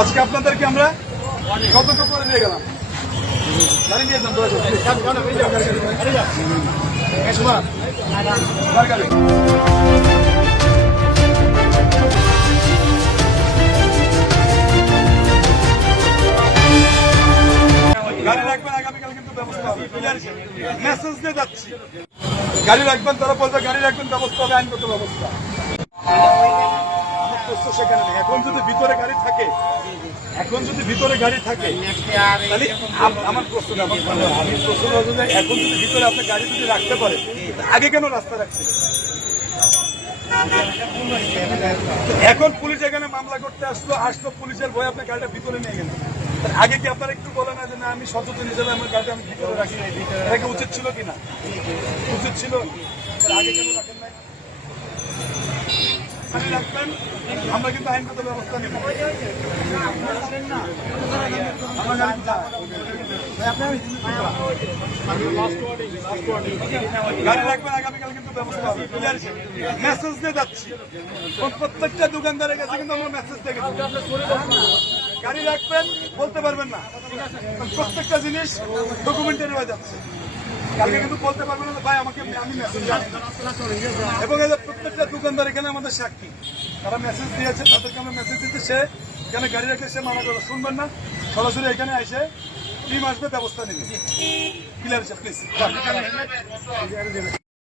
আজকে আপনাদেরকে আমরা সতর্ক করে দিয়ে গেলাম। গাড়ি নিয়ে যান, গাড়ি রাখবেন, আগামীকাল কিন্তু ব্যবস্থা হবে। মেসেজ দিয়ে যাচ্ছি, গাড়ি রাখবেন, তারা বলবে গাড়ি রাখবেন, ব্যবস্থা হবে, আইনগত ব্যবস্থা। আমার প্রশ্ন সেখানে নেই। এখন যদি ভিতরে গাড়ি থাকে, তাহলে আমার প্রশ্নটা আমি প্রশ্ন হচ্ছে, এখন যদি ভিতরে আপনি গাড়ি যদি রাখতে পারেন, আগে কেন রাস্তা রাখছেন? এখন পুলিশ এখানে মামলা করতে আসলো পুলিশের ভয়ে আপনি গাড়িটা ভিতরে নিয়ে গেলেন। আগে কি আপনারা একটু বলেন না যে না, আমি সচেতন হিসেবে আমার গাড়িটা আমি ভিতরে রাখি, এটা উচিত ছিল কিনা? উচিত ছিল। আগে কেন রাখেন নাই? রাখবেন, আমরা কিন্তু আইনগত ব্যবস্থা নেব। গাড়ি রাখবেন, আগামীকাল কিন্তু ব্যবস্থা হবে। মেসেজ দিয়ে যাচ্ছি, প্রত্যেকটা দোকানদারের কাছে কিন্তু আমরা মেসেজ দিয়ে গেছি। গাড়ি রাখবেন, বলতে পারবেন না, প্রত্যেকটা জিনিস ডকুমেন্টারি হয়ে যাচ্ছে। কালকে কিন্তু বলতে পারবেন না ভাই আমাকে, আমি মেসেজ জানি। এবং এই যে প্রত্যেকটা দোকানদার এখানে আমাদের সাক্ষী, তারা মেসেজ দিয়েছে, তাদেরকে আমরা মেসেজ দিতে, সে এখানে গাড়ি রাখলে সে মানা করবে, শুনবেন না, সরাসরি এখানে এসে টিম আসবে, ব্যবস্থা নেবে। ক্লিয়ার আছে প্লিজ।